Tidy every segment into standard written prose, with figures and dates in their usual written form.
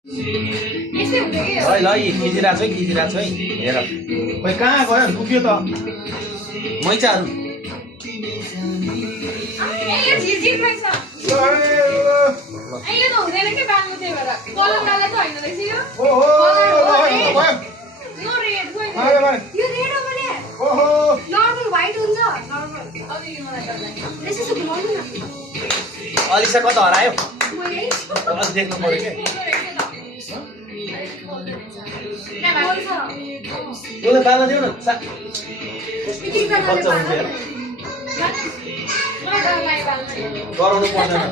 ल खिचिरहेको छु है हेर खोइ कहाँ गयो दुख्यो त मैचाहरू अलिसा कता हरायो अझ देख्नु पर्यो क्या उसले बाल्न दिउ न बच्चा हुन्छ हेर गराउनु पर्दैन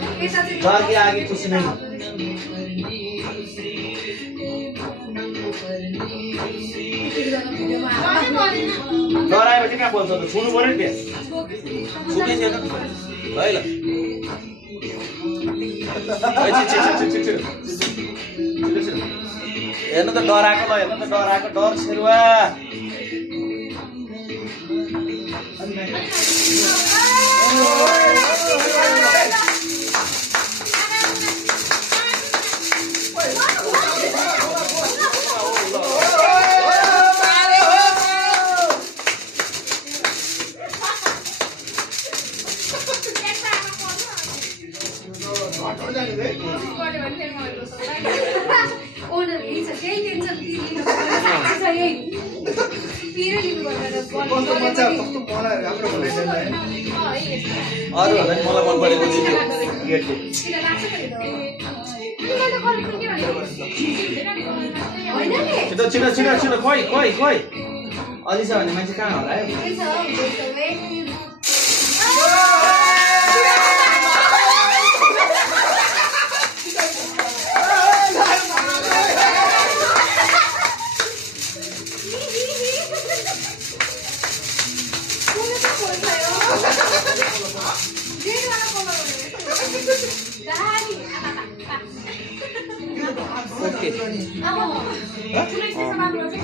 जागी आगे खुसी नै डराएपछि कहाँ बोल्छ त छुनु पर्यो नि छुनै थिएन है ल हेर्नु त डराएको ल हेर्नु त डराएको डर सेरुवा अरूहरूलाई मलाई मन परेको छिटो छिटो छिटो छिटो खोइ खोइ खोइ अलिसा भन्ने मान्छे कहाँ हरायो Okay.